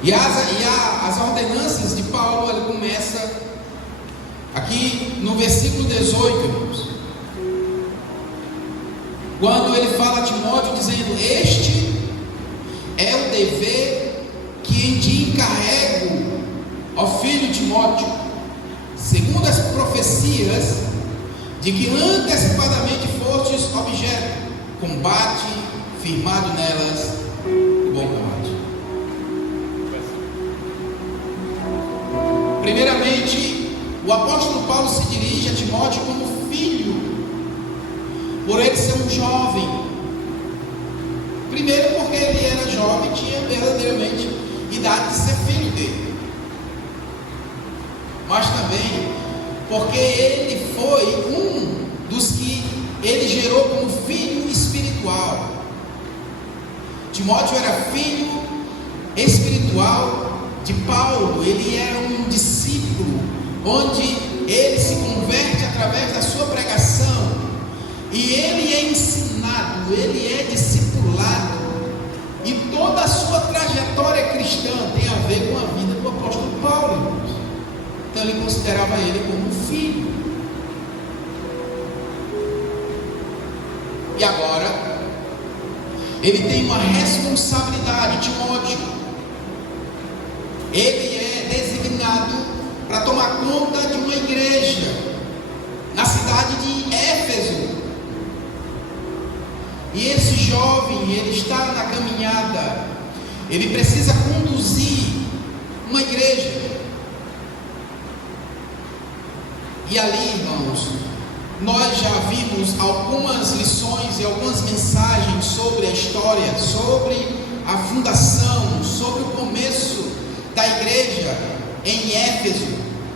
As ordenanças de Paulo, ele começa aqui no versículo 18, irmãos, quando ele fala a Timóteo dizendo: este é o dever que em ti encarrego, ó filho Timóteo, segundo as profecias de que antecipadamente fostes objeto, combate firmado nelas o bom combate. Primeiramente, o apóstolo Paulo se dirige a Timóteo como filho, por ele ser um jovem. Primeiro porque ele era jovem e tinha verdadeiramente idade de ser filho dele, mas também porque ele foi um dos que ele gerou como filho espiritual. Timóteo era filho espiritual de Paulo. Ele era um discípulo, onde ele se converte através da sua pregação, e ele é ensinado, ele é discipulado, e toda a sua trajetória cristã tem a ver com a vida do apóstolo Paulo, irmãos. Então ele considerava ele como um filho. E agora ele tem uma responsabilidade. Timóteo, ele é designado para tomar conta de uma igreja na cidade de Éfeso. E esse jovem, ele está na caminhada, ele precisa conduzir uma igreja. E ali, irmãos, nós já vimos algumas lições e algumas mensagens sobre a história, sobre a fundação, sobre o começo da igreja em Éfeso,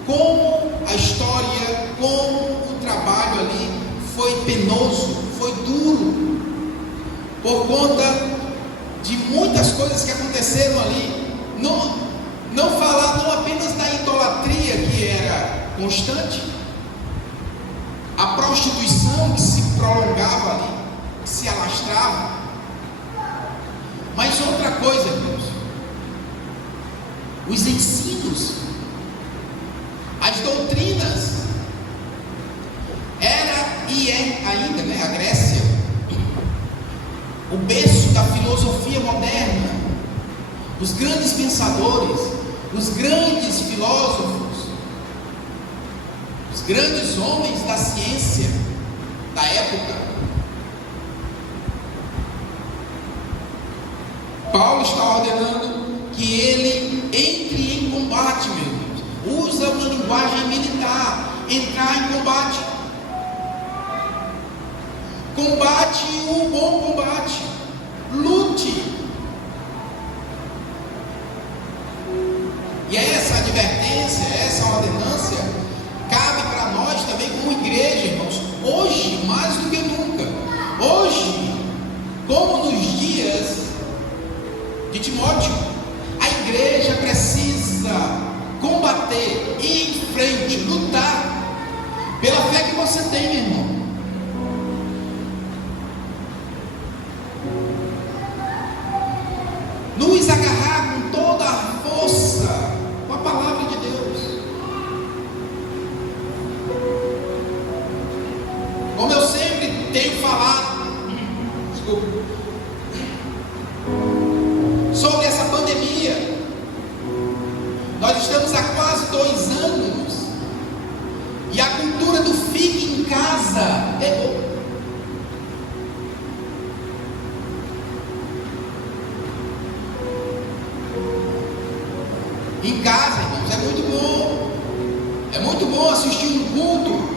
como a história, como o trabalho ali foi penoso, foi duro, por conta de muitas coisas que aconteceram ali. Não falar não apenas da idolatria que era constante, a prostituição que se prolongava ali, que se alastrava, mas outra coisa, irmãos, os ensinos, as doutrinas. Era e é ainda, né, a Grécia, o berço da filosofia moderna. Os grandes pensadores, os grandes filósofos, os grandes homens da ciência da época. Paulo está ordenando que ele entre em combate, meu Deus. Usa uma linguagem militar: entrar em combate. Combate o bom combate. Lute. E essa advertência, essa ordenância cabe para nós também como igreja, irmãos. Hoje, mais do que nunca. Hoje, como nos dias de Timóteo, a igreja precisa combater, ir em frente, lutar pela fé que você tem, meu irmão. Nos agarrar com toda a força com a palavra de Deus. Como eu sempre tenho falado, sobre essa pandemia, nós estamos há quase 2 anos e a cultura do fique em casa pegou. Em casa, irmãos, é muito bom. É muito bom assistir um culto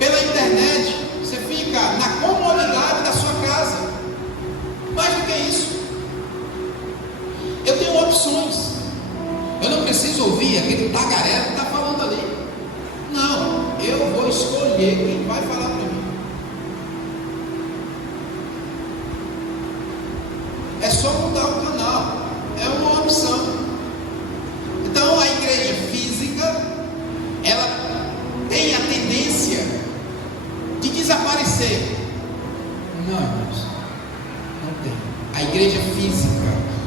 pela internet. Você fica na comodidade da sua casa. Mais do que isso, eu tenho opções. Eu não preciso ouvir aquele tagarela que está falando ali. Não, eu vou escolher quem vai falar para mim. É só mudar o canal. É uma opção. Então a igreja física, ela tem a tendência de desaparecer. Não, irmãos, não tem. A igreja física,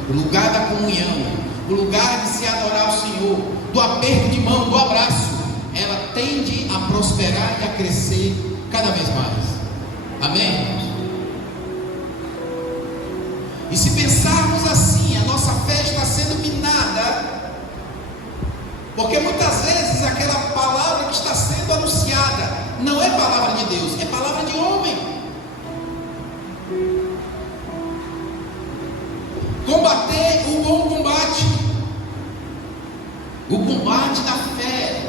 o lugar da comunhão, o lugar de se adorar ao Senhor, do aperto de mão, do abraço, ela tende a prosperar e a crescer cada vez mais. Amém, irmãos? E se pensarmos assim, a nossa fé está sendo minada, porque muitas vezes aquela palavra que está sendo anunciada não é palavra de Deus, é palavra de homem. Combater o bom combate, o combate da fé,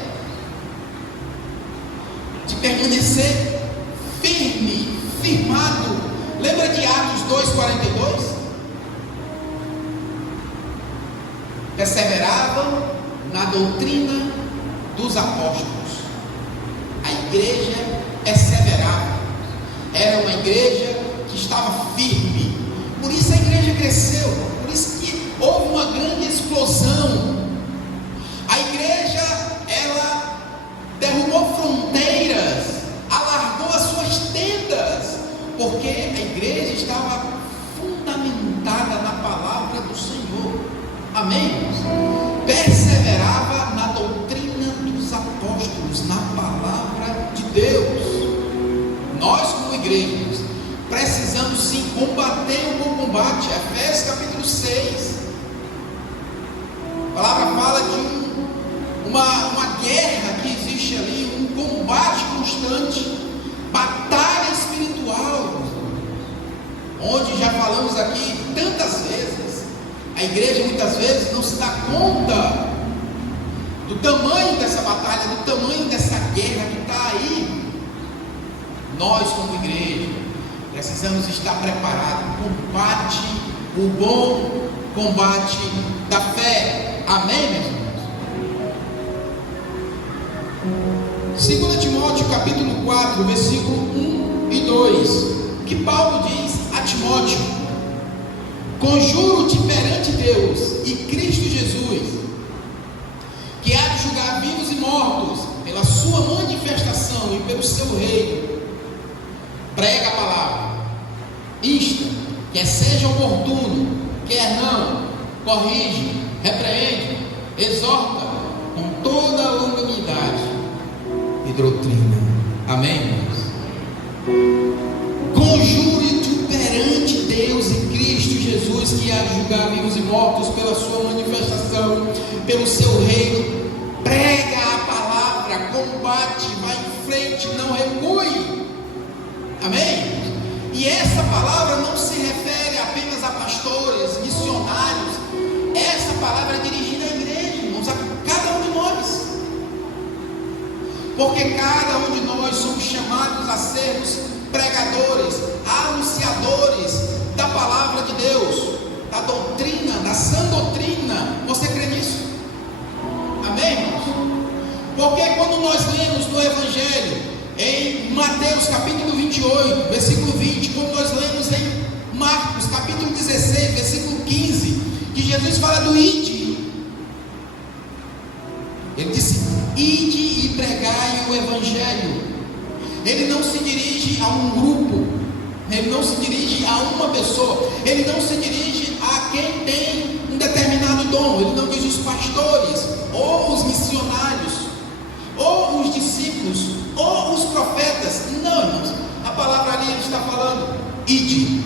de permanecer firme, firmado. Lembra de Atos 2,42? Perseveravam na doutrina dos apóstolos. A igreja perseverava, era uma igreja que estava firme. Por isso a igreja cresceu, por isso que houve uma grande explosão. A igreja, ela derrubou fronteiras, alargou as suas tendas, porque a igreja estava fundamentada na palavra do Senhor. Amém? Perseverava na doutrina dos apóstolos, na palavra de Deus. Nós, como igreja, precisamos sim combater o bom combate. Efésios capítulo 6. A palavra fala de uma guerra que existe ali, um combate constante, batalha espiritual, onde já falamos aqui tantas vezes. A igreja muitas vezes não se dá conta do tamanho dessa batalha, do tamanho dessa guerra que está aí. Nós, como igreja, precisamos estar preparados. Combate o bom combate da fé. Amém, meus irmãos? 2 Timóteo capítulo 4, versículo 1 e 2, que Paulo diz a Timóteo: conjuro-te perante Deus e Cristo Jesus, que há de julgar vivos e mortos pela sua manifestação e pelo seu reino. Prega a palavra, insta, quer seja oportuno, quer não, corrige, repreende, exorta com toda a humildade e doutrina. Amém, irmãos? Conjure-te perante Deus e Cristo Jesus, que há de julgar vivos e mortos pela sua manifestação, pelo seu reino. Prega a palavra, combate, vai em frente, não recue. Amém? E essa palavra não se refere apenas a pastores, missionários. Essa palavra é dirigida à igreja, irmãos, a cada um de nós. Porque cada um de nós somos chamados a sermos pregadores, anunciadores da palavra de Deus, da doutrina, da sã doutrina. Você crê nisso? Amém, irmãos? Porque quando nós lemos no Evangelho, em Mateus capítulo 28, versículo 20, quando nós lemos em Marcos capítulo 16, versículo 15, que Jesus fala do ide. Ele disse: ide e pregai o Evangelho. Ele não se dirige a um grupo, ele não se dirige a uma pessoa, ele não se dirige a quem tem um determinado dom. Ele não diz os pastores, ou os missionários, ou os discípulos, ou os profetas. Não, irmãos, a palavra ali ele está falando ide.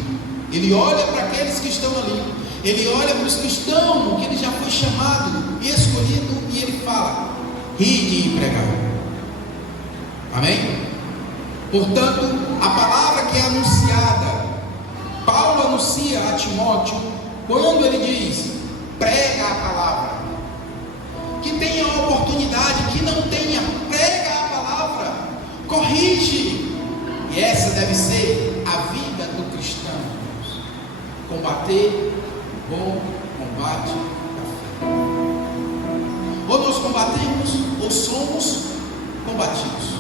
Ele olha para aqueles que estão ali, ele olha para os que estão, que ele já foi chamado e escolhido, e ele fala: ide e pregai. Amém? Portanto, a palavra que é anunciada, Paulo anuncia a Timóteo, quando ele diz: prega a palavra. Que tenha a oportunidade, que não tenha, prega a palavra, corrige. E essa deve ser a vida do cristão: combater o bom combate da fé. Ou nós combatemos, ou somos combatidos.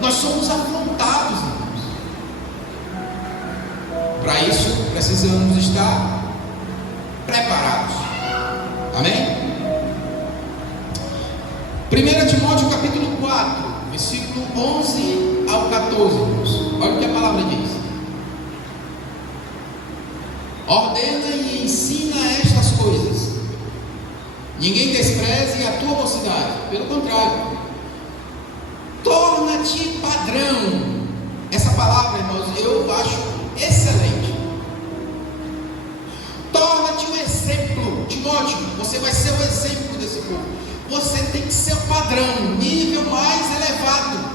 Nós somos afrontados, irmãos. Para isso, precisamos estar preparados. Amém? 1 Timóteo capítulo 4, versículo 11 ao 14, irmãos. Olha o que a palavra diz: ordena e ensina estas coisas. Ninguém despreze a tua mocidade, pelo contrário, torna-te padrão. Essa palavra, irmãos, eu acho excelente. Torna-te um exemplo. Timóteo, você vai ser o exemplo desse povo. Você tem que ser o padrão, nível mais elevado.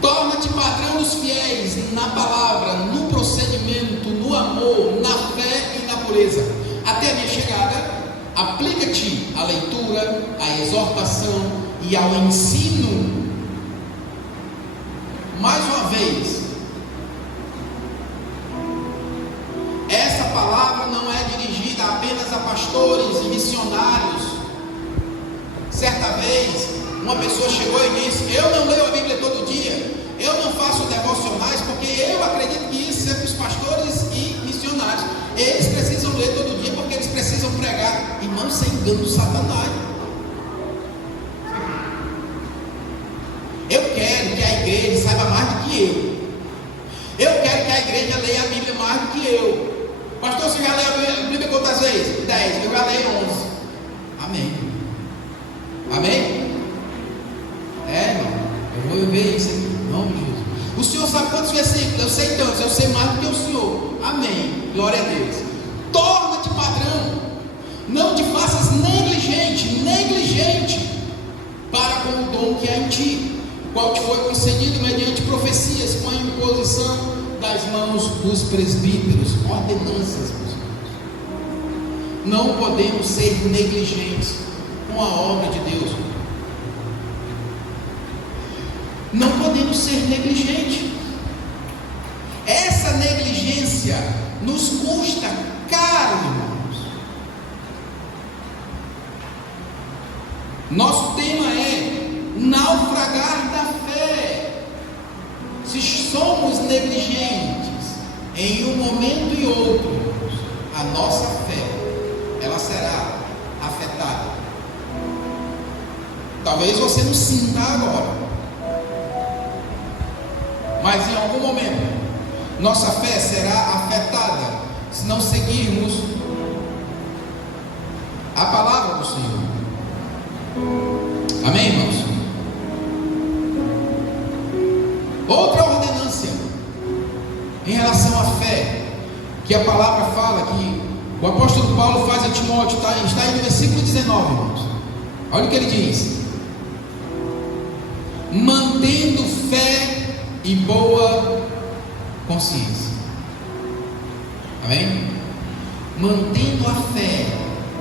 Torna-te padrão dos fiéis na palavra, no procedimento, no amor, na fé e na pureza. Até a minha chegada, aplica-te à leitura, à exortação e ao ensino. Mais uma vez, essa palavra não é dirigida apenas a pastores e missionários. Certa vez, uma pessoa chegou e disse: eu não leio a Bíblia todo dia, eu não faço devocionais, porque eu acredito que isso é para os pastores e missionários. Eles precisam ler todo dia, porque eles precisam pregar. Irmão, isso é engano do Satanás. Eu quero que a igreja saiba mais do que eu. Eu quero que a igreja leia a Bíblia mais do que eu. Pastor, você já leu a Bíblia quantas vezes? 10, eu já leio 11. Amém. Amém? Irmão, eu vou ver isso aqui, em nome de Jesus. O Senhor sabe quantos versículos? Eu sei tantos, eu sei mais do que o Senhor. Amém, glória a Deus. Torna-te padrão. Não te faças negligente para com o dom que há em ti, o qual te foi concedido mediante profecias, com a imposição das mãos dos presbíteros. Ordenanças, meus irmãos. Não podemos ser negligentes com a obra de Deus. Não podemos ser negligentes. Essa negligência nos custa caro, irmãos. Nosso tema é naufragar da fé. Se somos negligentes em um momento e outro, irmãos, a nossa fé, ela será afetada. Talvez você não sinta agora, mas em algum momento nossa fé será afetada se não seguirmos a palavra do Senhor. Amém, irmãos? Outra ordenância em relação à fé, que a palavra fala, que o apóstolo Paulo faz a Timóteo, está aí no versículo 19, irmãos. Olha o que ele diz: mantendo fé e boa consciência. Amém? Mantendo a fé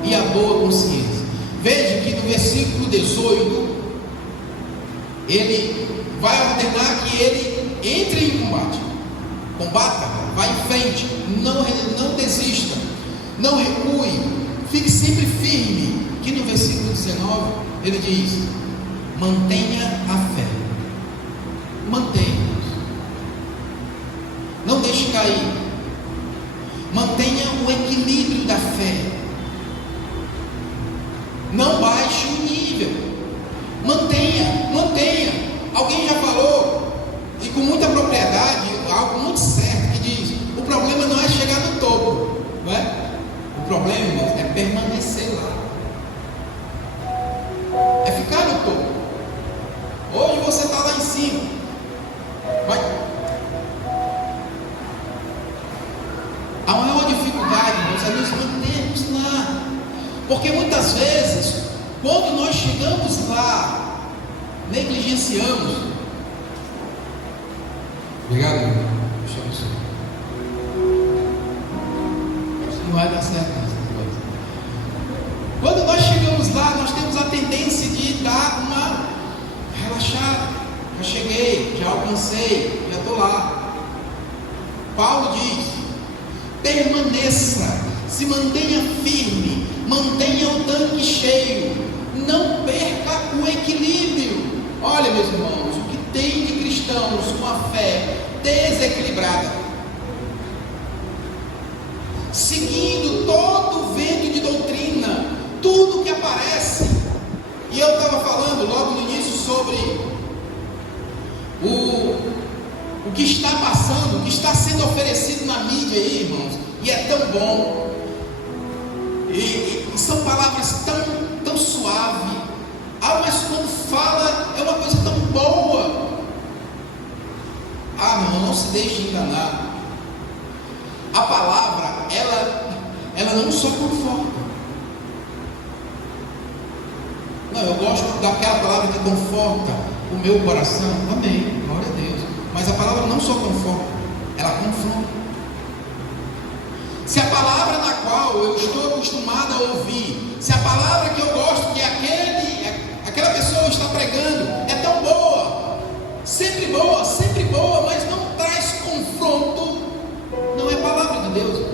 e a boa consciência. Veja que no versículo 18 ele vai ordenar que ele entre em combate. Combata, vá em frente, não desista, não recue, fique sempre firme. Que no versículo 19 ele diz: mantenha a fé. Mantenha. Não deixe cair. Mantenha o equilíbrio da fé. Não baixe o nível. Mantenha. Alguém já falou, e com muita propriedade, algo muito certo, que diz: o problema não é chegar no topo, não é? O problema, irmãos, é permanecer lá. É ficar no topo. Hoje você está lá em cima. A maior dificuldade, irmãos, é nos mantermos lá. Porque muitas vezes, quando nós chegamos lá, negligenciamos. Obrigado, irmão. Deixa eu ver. Não vai dar certo essa coisa. Quando nós chegamos lá, nós temos a tendência de dar uma relaxada. Já cheguei, já alcancei, já estou lá. Paulo diz: permaneça, se mantenha firme, mantenha o tanque cheio, não perca o equilíbrio. Olha, meus irmãos, o que tem de cristãos com a fé desequilibrada, seguindo todo o vento de doutrina, tudo que aparece. E eu estava falando logo no início sobre o o que está passando, o que está sendo oferecido na mídia aí, irmãos, e é tão bom, e são palavras tão suaves, mas quando fala é uma coisa tão boa. Não se deixe enganar. A palavra, ela não só conforta. Não, eu gosto daquela palavra que conforta o meu coração. Amém, glória a Deus. Mas a palavra não só conforta, ela confronta. Se a palavra na qual eu estou acostumado a ouvir, se a palavra que eu gosto, que aquela pessoa está pregando, é tão boa, sempre boa, mas não traz confronto, não é palavra de Deus.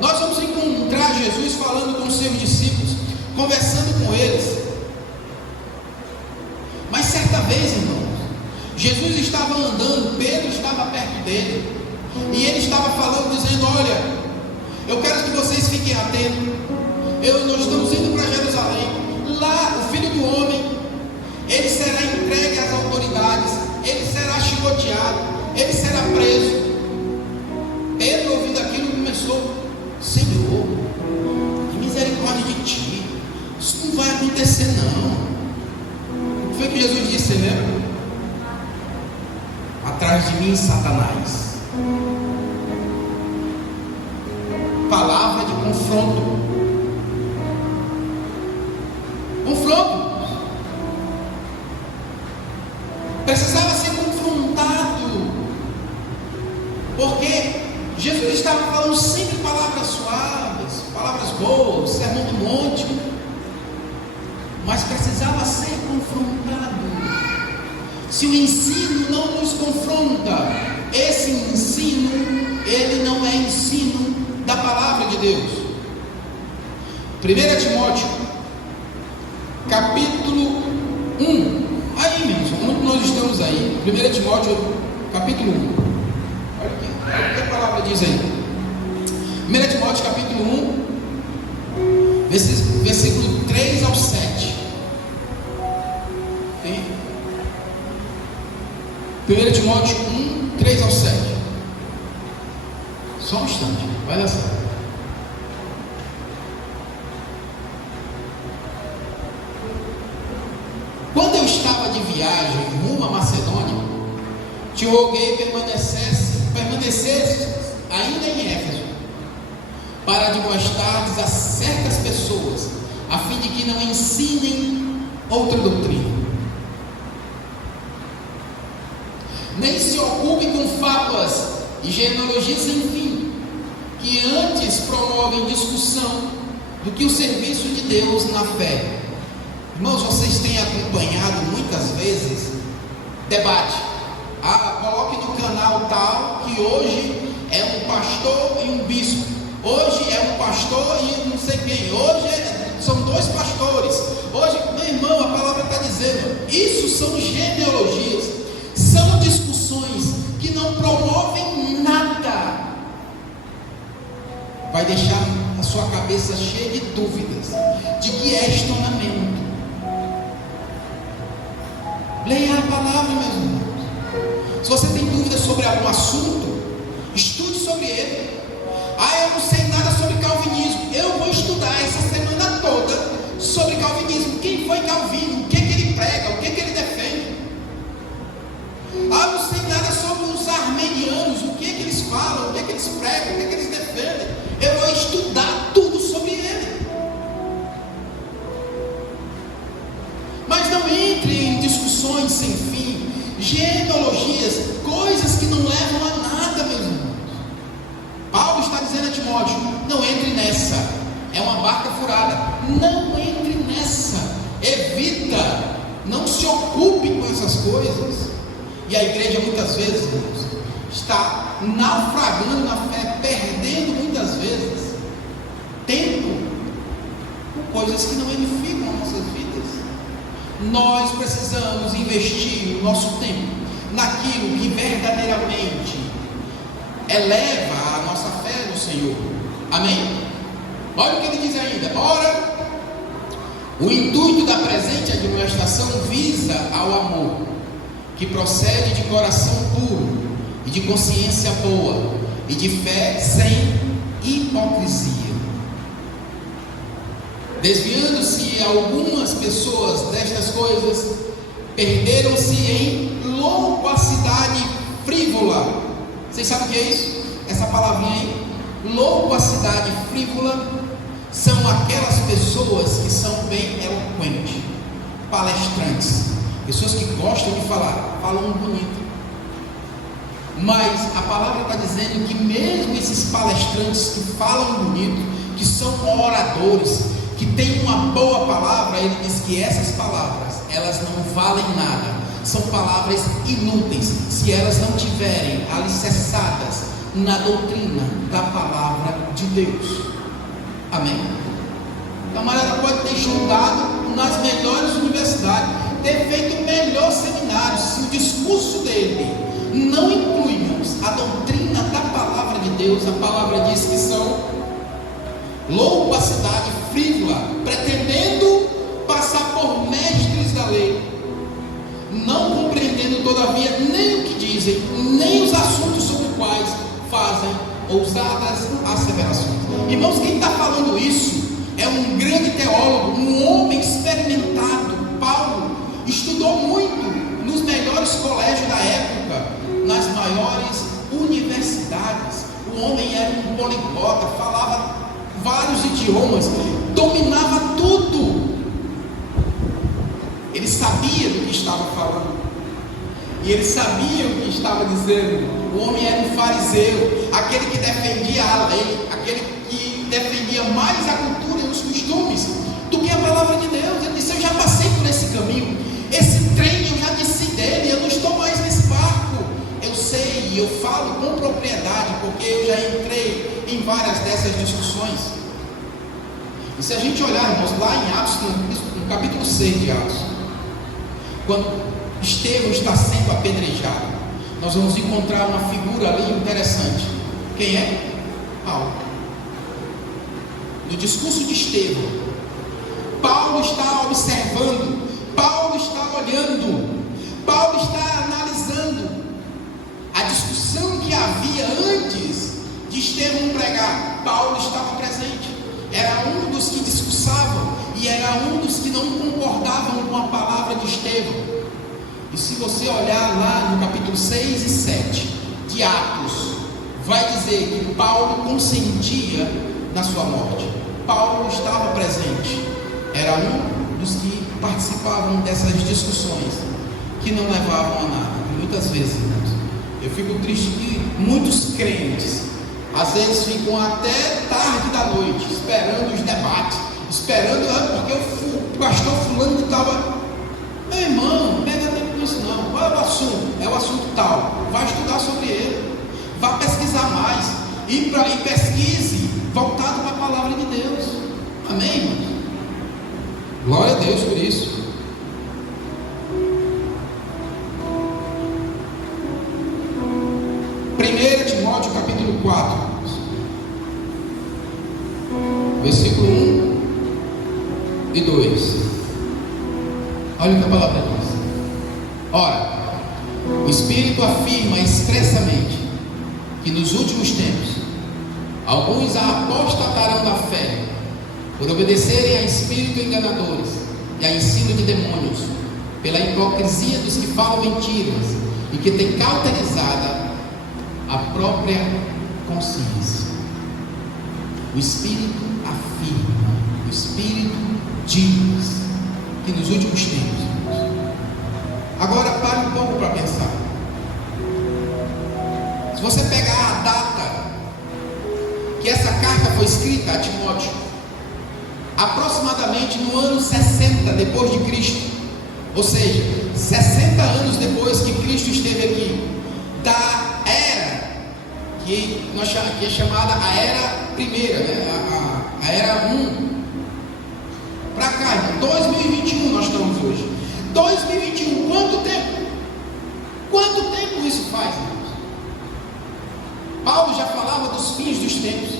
Nós vamos encontrar Jesus falando com os seus discípulos, conversando com eles. Mas certa vez, irmãos, Jesus estava andando, Pedro estava perto dele, e ele estava falando, dizendo: olha, eu quero que vocês fiquem atentos. Nós estamos indo para Jerusalém. Lá o Filho do Homem, ele será entregue às autoridades, ele será chicoteado, ele será preso. Pedro, ouvindo aquilo, começou: Senhor, que misericórdia de ti, isso não vai acontecer não. O que foi que Jesus disse, lembra? Atrás de mim, Satanás. Palavra de confronto. Precisava ser confrontado, porque Jesus estava falando sempre palavras suaves, palavras boas, sermão do monte, mas precisava ser confrontado. Se o ensino não nos confronta, esse ensino, ele não é ensino da palavra de Deus. 1 Timóteo, capítulo 1. Aí, meus irmãos, onde nós estamos aí? 1 Timóteo, capítulo 1. Olha o que a palavra diz aí. 1 Timóteo, capítulo 1, versículo 3 ao 7. Tem? 1 Timóteo 1, 3 ao 7. Só um instante, vai dar certo. Quando eu estava de viagem rumo à Macedônia, te roguei permanecesse ainda em Éfeso, para admoestares a certas pessoas, a fim de que não ensinem outra doutrina, nem se ocupe com fábulas e genealogias sem fim, que antes promovem discussão do que o serviço de Deus na fé. Irmãos, vocês têm acompanhado muitas vezes debate. Coloque no canal tal que hoje é um pastor e um bispo, hoje é um pastor e não sei quem, hoje são dois pastores, hoje, meu irmão, a palavra está dizendo, isso são genealogias, são discussões que não promovem nada, vai deixar a sua cabeça cheia de dúvidas, de que é estonamento. Leia a palavra, meus irmãos. Se você tem dúvidas sobre algum assunto, estude sobre ele. Eu não sei nada sobre calvinismo. Eu vou estudar essa semana toda sobre calvinismo. Quem foi Calvino? O que ele prega? O que ele defende? Eu não sei nada sobre os armenianos. O que eles falam? O que eles pregam? O que eles defendem? Eu vou estudar tudo sobre ele. Mas não entre em discussões sem fim, genealogias, coisas que não levam a nada, meus irmãos. Paulo está dizendo a Timóteo: não entre nessa, é uma barca furada, não entre nessa, evita, não se ocupe com essas coisas. E a igreja muitas vezes, irmãos, está naufragando na fé, perdendo muitas vezes tempo com coisas que não edificam as nossas vidas. Nós precisamos investir o nosso tempo naquilo que verdadeiramente eleva a nossa fé no Senhor. Amém? Olha o que ele diz ainda. Ora, o intuito da presente admoestação visa ao amor, que procede de coração puro e de consciência boa e de fé sem hipocrisia. Desviando-se algumas pessoas destas coisas, perderam-se em loquacidade frívola. Vocês sabem o que é isso? Essa palavrinha aí, loquacidade frívola, são aquelas pessoas que são bem eloquentes, palestrantes, pessoas que gostam de falar, falam bonito. Mas a palavra está dizendo que mesmo esses palestrantes que falam bonito, que são oradores, que têm uma boa palavra, ele diz que essas palavras, elas não valem nada, são palavras inúteis, se elas não tiverem alicerçadas na doutrina da palavra de Deus. Amém? O camarada pode ter estudado nas melhores universidades, ter feito o melhor seminário, se o discurso dele não inclui, irmãos, a doutrina da palavra de Deus, a palavra diz que são loquacidade frívola, pretendendo passar por mestres da lei, não compreendendo todavia nem o que dizem, nem os assuntos sobre os quais fazem ousadas asseverações. Irmãos, quem está falando isso é um grande teólogo, um homem experimentado. Paulo estudou muito nos melhores colégios da época, nas maiores universidades. O homem era um poliglota, falava vários idiomas, dominava tudo. Ele sabia do que estava falando, e ele sabia o que estava dizendo. O homem era um fariseu, aquele que defendia a lei, aquele que defendia mais a cultura e os costumes do que a palavra de Deus. Ele disse: eu já passei por esse caminho, esse trem eu já desci dele, eu não estou mais nesse barco. Eu sei e eu falo com propriedade, porque eu já entrei em várias dessas discussões. E se a gente olhar, irmãos, lá em Atos, no capítulo 6 de Atos, quando Estevão está sendo apedrejado, nós vamos encontrar uma figura ali interessante. Quem é? Paulo. No discurso de Estevão, Paulo está observando, Paulo está olhando, Paulo está analisando a discussão que havia antes de Estevão pregar. Paulo estava presente, era um dos que discursavam e era um dos que não concordavam com a palavra de Estevão. E se você olhar lá no capítulo 6 e 7 de Atos, vai dizer que Paulo consentia na sua morte. Paulo estava presente, era um dos que participavam dessas discussões que não levavam a nada. E muitas vezes, irmãos, eu fico triste que muitos crentes às vezes ficam até tarde da noite esperando os debates, esperando, porque o pastor fulano estava. Meu irmão, não pega tempo com isso não. Qual é o assunto? É o assunto tal. Vai estudar sobre ele, vai pesquisar mais, e pesquise voltado para a palavra de Deus. Amém, irmãos? Glória a Deus por isso. Timóteo capítulo 4, versículo 1 e 2. Olha o que a palavra diz. Ora, o Espírito afirma expressamente que nos últimos tempos alguns apostatarão da fé, por obedecerem a espíritos enganadores e a ensino de demônios, pela hipocrisia dos que falam mentiras e que têm cauterizada a própria consciência. O Espírito afirma, o Espírito diz que nos últimos tempos. Agora pare um pouco para pensar. Se você pegar a data que essa carta foi escrita a Timóteo, aproximadamente no ano 60 depois de Cristo, ou seja, 60 anos depois que Cristo esteve aqui, da era que é chamada a era primeira, né? a era 1 para cá, então 2021 nós estamos hoje. 2021, quanto tempo? Quanto tempo isso faz, irmãos? Paulo já falava dos fins dos tempos.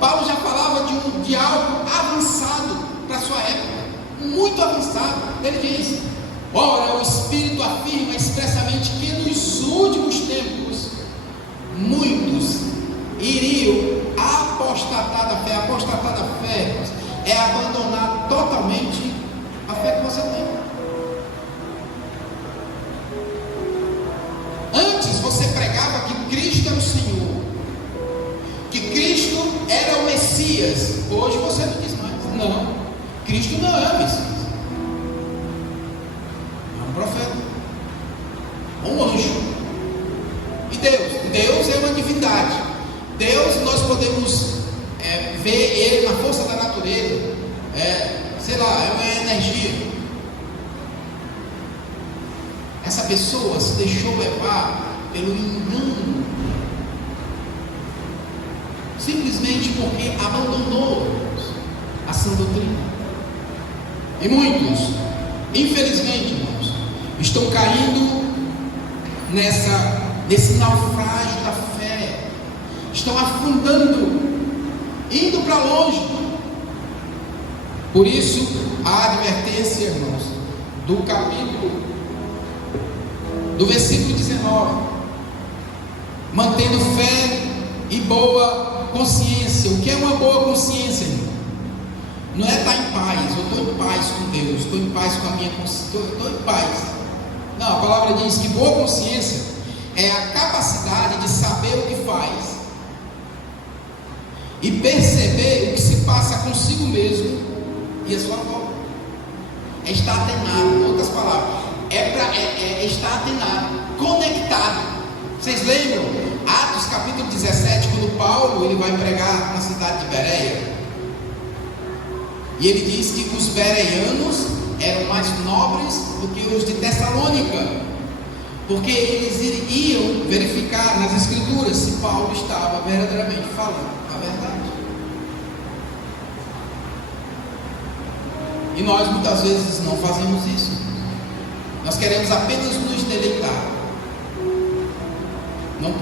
Paulo já falava de algo avançado para a sua época, muito avançado. Ele diz: Ora, o Espírito afirma expressamente que nos últimos tempos muitos iriam apostatar da fé. Apostatar da fé é abandonar totalmente a fé que você tem. Antes você pregava que Cristo era o Senhor, que Cristo era o Messias. Hoje você não diz mais. Não, Cristo não é o Messias. Profeta, um anjo. E Deus é uma divindade. Deus, nós podemos ver Ele na força da natureza, sei lá, é uma energia. Essa pessoa se deixou levar pelo engano, simplesmente porque abandonou a sã doutrina. E muitos, infelizmente, irmãos, estão caindo nesse naufrágio da fé, estão afundando, indo para longe. Por isso, a advertência, irmãos, do versículo 19: mantendo fé e boa consciência. O que é uma boa consciência, irmão? Não é estar em paz. Eu estou em paz com Deus, estou em paz com a minha consciência, estou em paz. Não, a palavra diz que boa consciência é a capacidade de saber o que faz e perceber o que se passa consigo mesmo e a sua volta. É estar atenado, em outras palavras, é estar atenado, conectado. Vocês lembram? Atos capítulo 17, quando Paulo ele vai pregar na cidade de Bereia, e ele diz que os bereanos eram mais nobres do que os de Tessalônica, porque eles iam verificar nas escrituras se Paulo estava verdadeiramente falando a verdade. E nós muitas vezes não fazemos isso. Nós queremos apenas nos deleitar.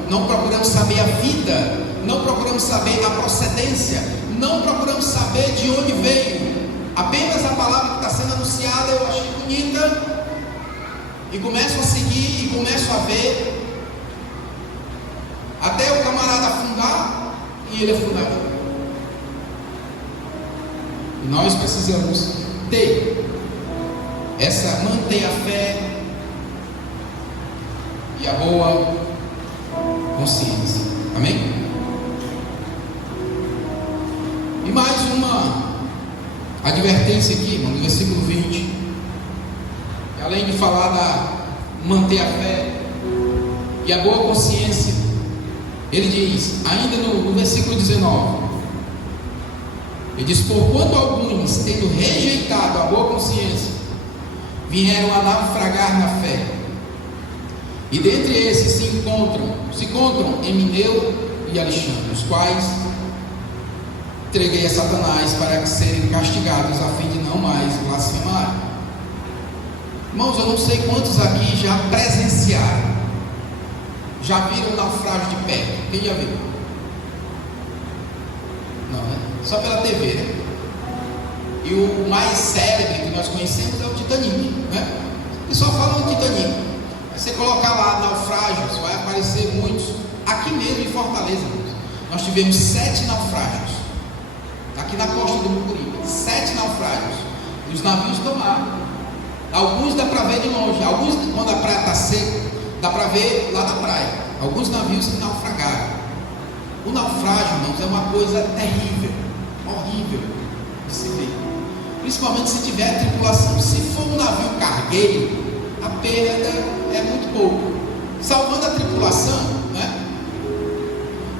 Não procuramos saber a vida, não procuramos saber a procedência, não procuramos saber de onde veio. Apenas a palavra que está sendo anunciada eu achei bonita, e começo a seguir, e começo a ver, até o camarada afundar, e ele afundar. E nós precisamos manter a fé e a boa consciência. Amém? E mais uma advertência aqui, irmão, no versículo 20. Além de falar manter a fé e a boa consciência, ele diz, ainda no versículo 19, ele diz: porquanto alguns, tendo rejeitado a boa consciência, vieram a naufragar na fé, e dentre esses se encontram Emineu e Alexandre, os quais entreguei a Satanás para que serem castigados, a fim de não mais blasfemar. Irmãos, eu não sei quantos aqui já presenciaram, já viram o naufrágio de perto. Quem já viu? Não, né? Só pela TV, né? E o mais célebre que nós conhecemos é o Titanic, né? E só falam do Titanic. Você colocar lá naufrágios, vai aparecer muitos. Aqui mesmo em Fortaleza, nós tivemos 7 naufrágios. Aqui na costa do Mucuripe, 7 naufrágios. E os navios tomaram. Alguns dá para ver de longe, alguns quando a praia está seca, dá para ver lá na praia. Alguns navios que naufragaram. O naufrágio, irmãos, é uma coisa terrível, horrível de se ver. Principalmente se tiver tripulação. Se for um navio cargueiro, a perda é muito pouco. Salvando a tripulação, né?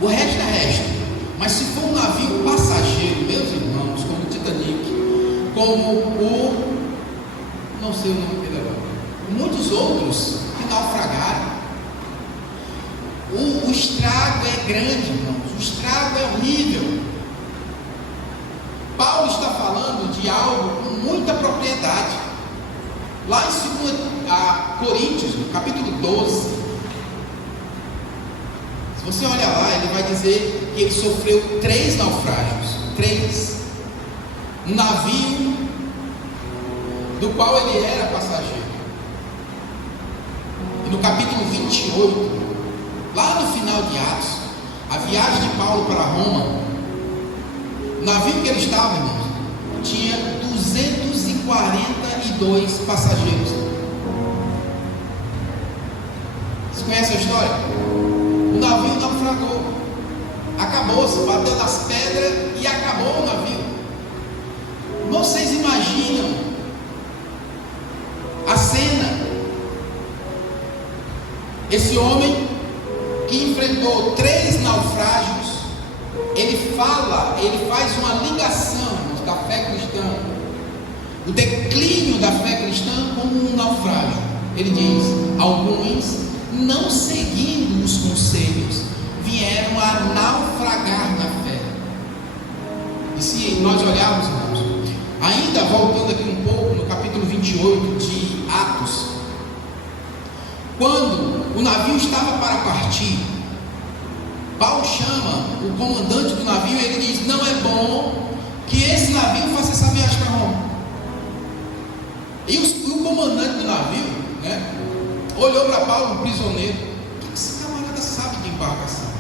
O resto é resto. Mas se for um navio passageiro, meus irmãos, como o Titanic, como não sei o nome dele agora, muitos outros que naufragaram, o estrago é grande, irmãos, o estrago é horrível. Paulo está falando de algo com muita propriedade. Lá em 2 Coríntios, no capítulo 12, se você olhar lá, ele vai dizer que ele sofreu 3 naufrágios. 3. Um navio do qual ele era passageiro. no capítulo 28, lá no final de Atos, a viagem de Paulo para Roma, o navio que ele estava, irmãos, tinha 242 passageiros. Vocês conhecem a história? O navio naufragou, acabou-se, bateu nas pedras e acabou o navio. Vocês imaginam a cena? Esse homem que enfrentou 3 naufrágios, ele faz uma ligação da fé cristã, o declínio da fé cristã como um naufrágio. Ele diz: alguns, não seguindo os conselhos, vieram a naufragar na fé. E se nós olharmos, irmãos, ainda voltando aqui um pouco no capítulo 28 de Atos, quando o navio estava para partir, Paulo chama o comandante do navio e ele diz: não é bom que esse navio faça essa viagem para Roma. E o comandante do navio, né, olhou para Paulo, um prisioneiro: o que esse camarada sabe de embarcação?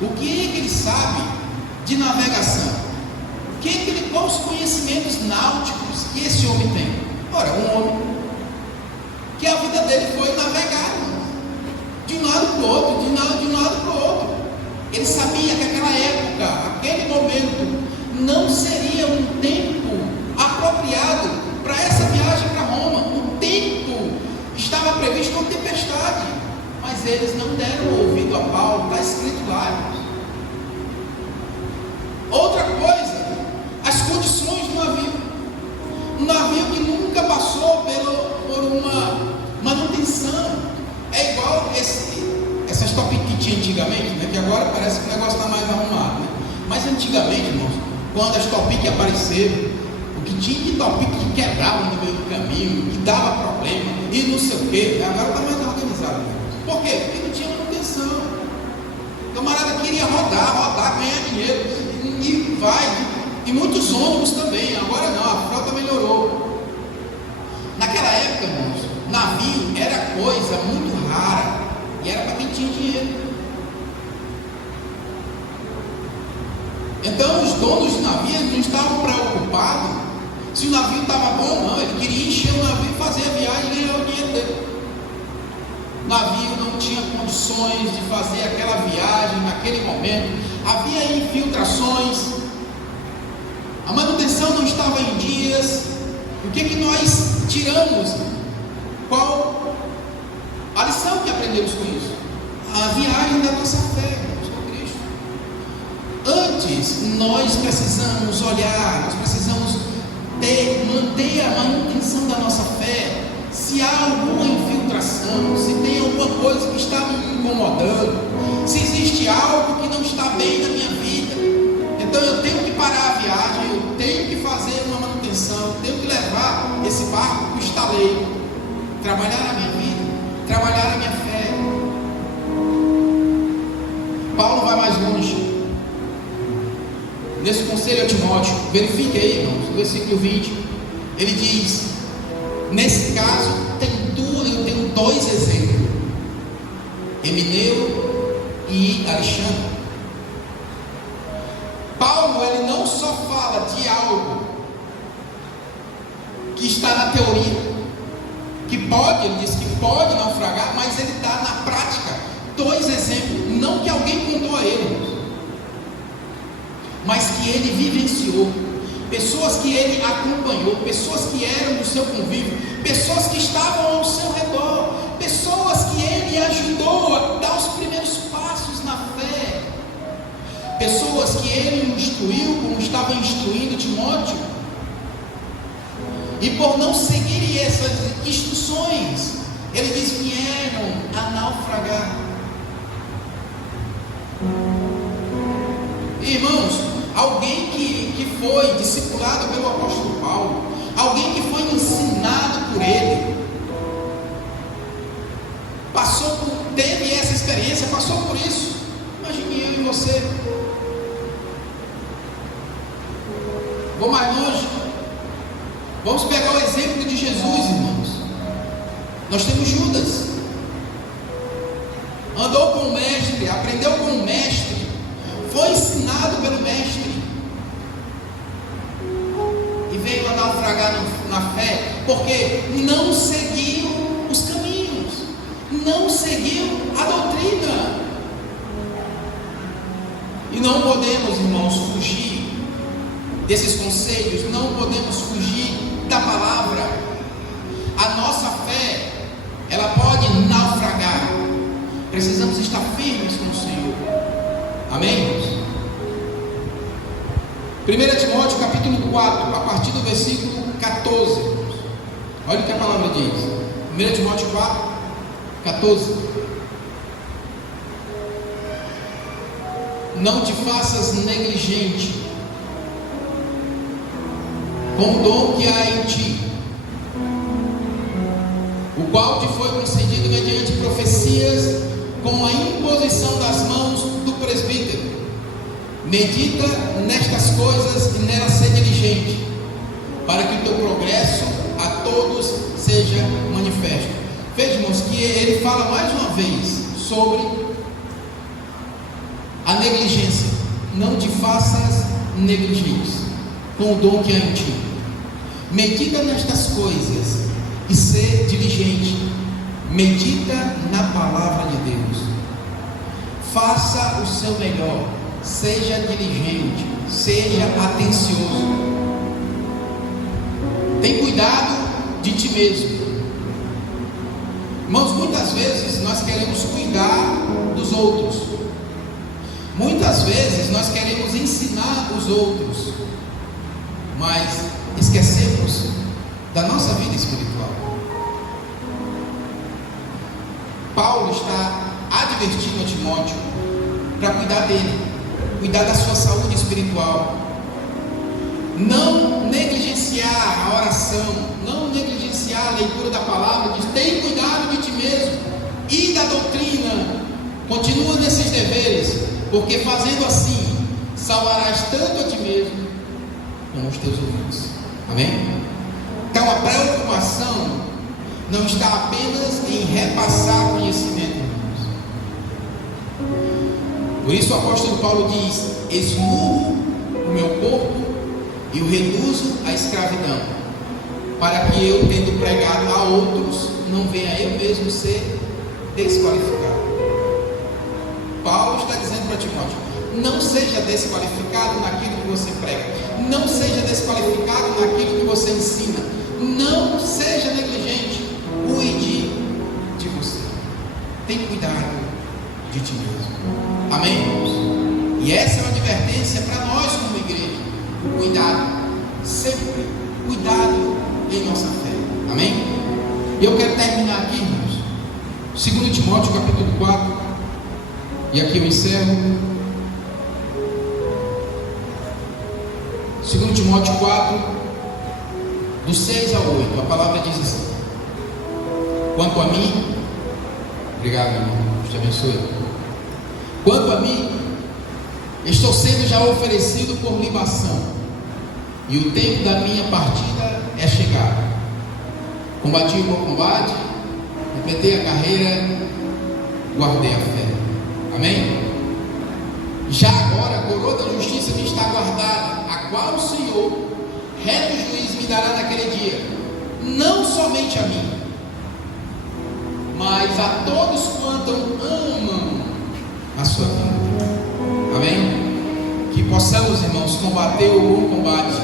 O que é que ele sabe de navegação? Quais os conhecimentos náuticos que esse homem tem? Ora, um homem que a vida dele foi navegar, de um lado para o outro, de um lado para o outro. Ele sabia que aquela época, aquele momento, não seria um tempo apropriado para essa viagem para Roma. O tempo estava previsto uma tempestade, mas eles não deram ouvido a Paulo. Está escrito lá, irmãos. Outra coisa, as condições do navio. Um navio que nunca passou por uma manutenção. É igual essas top que tinha antigamente, né? Que agora parece que o negócio está mais arrumado, né? Mas antigamente, irmãos, quando as Topic apareceram, o que tinha de Topic que quebrava no meio do caminho, que dava problema, e não sei o que, agora está mais organizado. Por quê? Porque não tinha manutenção. O camarada queria rodar, ganhar dinheiro, e vai, e muitos ônibus também. Agora não, a frota melhorou. Naquela época, irmãos, navio era coisa muito rara, e era para quem tinha dinheiro. Então os donos de navio não estavam preocupados se o navio estava bom ou não. Ele queria encher o navio, fazer a viagem e ganhar o dinheiro dele. O navio não tinha condições de fazer aquela viagem naquele momento. Havia infiltrações, a manutenção não estava em dias. O que nós tiramos? Qual a lição que aprendemos com isso? A viagem da nossa fé, irmãos, com Cristo. Antes, nós precisamos olhar, nós precisamos manter a manutenção da nossa fé. Se há alguma infiltração, se tem alguma coisa que está me incomodando, se existe algo que não está bem na minha vida, então eu tenho que parar a viagem, eu tenho que fazer uma manutenção, eu tenho que levar esse barco para o estaleiro, trabalhar na minha vida, trabalhar na minha fé. Paulo vai mais longe. Nesse conselho a Timóteo, verifique aí, irmãos, no versículo 20, ele diz: nesse caso, eu tenho 2 exemplos, Emineu e Alexandre. Paulo, ele não só fala de algo que está na teoria, que pode, ele diz que pode naufragar, mas ele dá na prática 2 exemplos, não que alguém contou a ele, mas que ele vivenciou, pessoas que ele acompanhou, pessoas que eram do seu convívio, pessoas que estavam ao seu redor, pessoas que ele ajudou a dar os primeiros passos na fé, pessoas que ele instruiu como estava instruindo Timóteo, e por não seguirem essas instruções, ele diz: vieram a naufragar. Irmãos, alguém que foi discipulado pelo apóstolo Paulo, alguém que foi ensinado por ele, teve essa experiência, passou por isso. Imagine eu e você. Vou mais longe. Vamos pegar o exemplo de Jesus, irmãos. Nós temos Judas. andou com o mestre, aprendeu com o mestre, foi ensinado pelo mestre e veio a naufragar na fé, porque não seguiu os caminhos, não seguiu a doutrina. E não podemos, irmãos, fugir desses conselhos, não podemos fugir da palavra. A nossa fé, ela pode naufragar. Precisamos estar firmes com o Senhor. Amém, irmãos? 1 Timóteo capítulo 4, a partir do versículo 14. Olha o que a palavra diz. 1 Timóteo 4, 14. Não te faças negligente com o dom que há em ti, o qual te foi concedido mediante profecias, com a imposição das mãos do presbítero. Medita nestas coisas e nelas ser diligente, para que o teu progresso a todos seja manifesto. Veja, irmãos, que ele fala mais uma vez sobre a negligência. Não te faças negligente com o dom que há em ti. Medita nestas coisas e ser diligente. Medita na palavra de Deus. Faça o seu melhor. Seja diligente. Seja atencioso. Tem cuidado de ti mesmo. Irmãos, muitas vezes nós queremos cuidar dos outros. Muitas vezes nós queremos ensinar os outros, mas esquecemos da nossa vida espiritual. Paulo está advertindo a Timóteo para cuidar dele, cuidar da sua saúde espiritual. Não negligenciar a oração, não negligenciar a leitura da palavra. Diz: tem cuidado de ti mesmo e da doutrina. Continua nesses deveres, porque fazendo assim, salvarás tanto a ti mesmo como os teus ouvintes. Amém? Então a preocupação não está apenas em repassar conhecimento, irmãos. Por isso o apóstolo Paulo diz: esmurro o meu corpo e o reduzo à escravidão, para que eu, tendo pregado a outros, não venha eu mesmo ser desqualificado. Paulo está dizendo para Timóteo: não seja desqualificado naquilo que você prega, não seja desqualificado naquilo que você ensina, não seja negligente, cuide de você, tem cuidado de ti mesmo. Amém, irmãos? E essa é uma advertência para nós como igreja: o cuidado, sempre cuidado em nossa fé. Amém? E eu quero terminar aqui, irmãos, 2 Timóteo capítulo 4, e aqui eu encerro. 2 Timóteo 4, do 6 ao 8, a palavra diz assim: quanto a mim, obrigado, meu irmão, Deus te abençoe. Quanto a mim, estou sendo já oferecido por libação, e o tempo da minha partida é chegado. Combati o bom combate, completei a carreira, guardei a fé. Amém? Já agora a coroa da justiça me está guardada, a qual o Senhor, reto juiz, me dará naquele dia, não somente a mim, mas a todos quantos amam a sua vida. Amém? Que possamos, irmãos, combater o bom combate,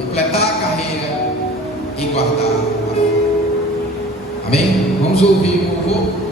completar a carreira e guardar a fé. Amém? Vamos ouvir o louvor.